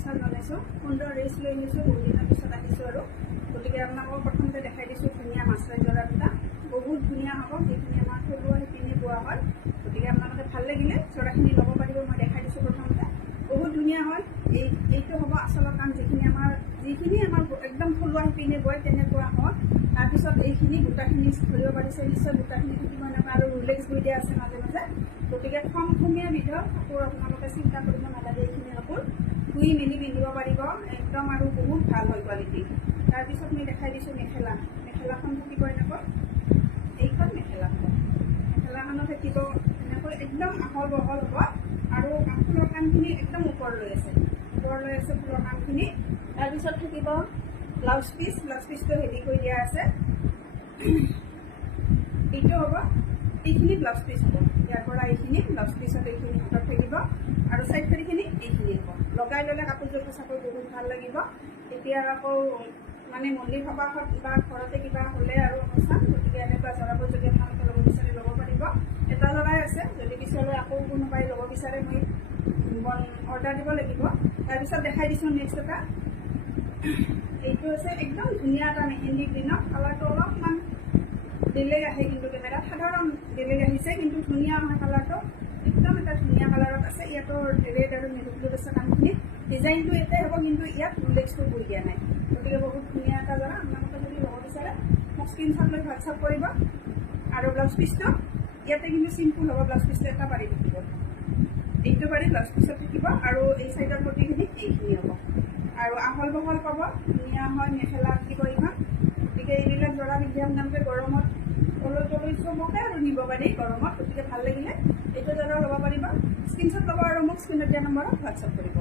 নমস্কাৰ জনাইছোঁ। সুন্দৰ ৰেষ্ট লৈ আহিছোঁ, বহুত দিনৰ পিছত আহিছোঁ আৰু গতিকে আপোনালোকক প্ৰথমতে দেখাই দিছোঁ ধুনীয়া মাছৰাইজ জোৰা দুটা। বহুত ধুনীয়া হ'ব, যিখিনি আমাৰ থলুৱা শিপিনী বোৱা হয়। গতিকে আপোনালোকে ভাল লাগিলে জোৰাখিনি ল'ব পাৰিব। মই দেখাই দিছোঁ প্ৰথমতে, বহুত ধুনীয়া হয়। এইটো হ'ব আচলৰ কাম, যিখিনি আমাৰ একদম থলুৱা শিপিনী বয় তেনেকুৱা হয়। তাৰপিছত এইখিনি গোটাখিনি ধৰিব পাৰিছে, নিশ্চয় গোটাখিনি থাকিব এনেকুৱা আৰু ৰুলেক্স বৈ দিয়া আছে মাজে মাজে। গতিকে খমখমীয়া বিধৰ কাপোৰ আপোনালোকে চিন্তা কৰিব নালাগে। এইখিনি কাপোৰ ধুই মেলি পিন্ধিব পাৰিব একদম, আৰু বহুত ভাল হয় কোৱালিটি। তাৰপিছত মই দেখাই দিছোঁ মেখেলাখন থাকিব এনেকৈ। এইখন মেখেলাখনত থাকিব এনেকৈ একদম আহল বহল হ'ব, আৰু ফুলৰ কামখিনি একদম ওপৰলৈ আছে ফুলৰ কামখিনি। তাৰপিছত থাকিব ব্লাউজ পিচটো হেভি কৰি দিয়া আছে। এইটো হ'ব, এইখিনি ব্লাউজ পিচ হ'ব। ইয়াৰ পৰা এইখিনি ব্লাউজ পিচত এইখিনি হাতত থাকিব, আৰু চাইড ফেৰিখিনি এইখিনি হ'ব। লগাই ল'লে কাপোৰযোৰ সঁচাকৈ বহুত ভাল লাগিব। এতিয়া আকৌ মানে মন্দিৰ সবাহত বা ঘৰতে কিবা হ'লে আৰু অনুষ্ঠান, গতিকে এনেকুৱা জোৰাবোৰ যদি আপোনালোকে ল'ব বিচাৰে ল'ব পাৰিব। এটা জোৰাই আছে, যদি পিছলৈ আকৌ কোনোবাই ল'ব বিচাৰে মই অৰ্ডাৰ দিব লাগিব। তাৰপিছত দেখাই দিছোঁ নেক্সট এটা। এইটো হৈছে একদম ধুনীয়া এটা মেহেন্দি গ্ৰীণত, কালাৰটো অলপমান বেলেগ আহে, কিন্তু কেমেৰাত সাধাৰণ বেলেগ আহিছে, কিন্তু ধুনীয়া হয় কালাৰটো। একদম এটা ধুনীয়া কালাৰত আছে। ইয়াতো ৰেড আৰু মেৰুন ব্লু আছে কামখিনি। ডিজাইনটো এটাই হ'ব, কিন্তু ইয়াত ৰুলেক্সটো বৈ দিয়া নাই। গতিকে বহুত ধুনীয়া এটা জোৰা। আপোনালোকে যদি ল'ব বিচাৰে মোক স্ক্ৰীনশ্বট লৈ হোৱাটছআপ কৰিব। আৰু ব্লাউজ পিচটো ইয়াতে কিন্তু চিম্পুল হ'ব, ব্লাউজ পিচটো এটা পাৰি থাকিব, এইটো পাৰি ব্লাউজ পিচত থাকিব, আৰু এই চাইডৰ পটিখিনি এইখিনি হ'ব, আৰু আহল বহল পাব। ধুনীয়া হয়, মেখেলা দিব ইমান। গতিকে এইবিলাক জোৰা পিন্ধি আপোনালোকে গৰমত তলৈ চবকে আৰু নিব পাৰি গৰমত। গতিকে ভাল লাগিলে এইটো জোৰা ল'ব পাৰিব। স্ক্ৰীনশ্বট ল'ব আৰু মোক স্ক্ৰীনত দিয়া নম্বৰত হোৱাটছআপ কৰিব।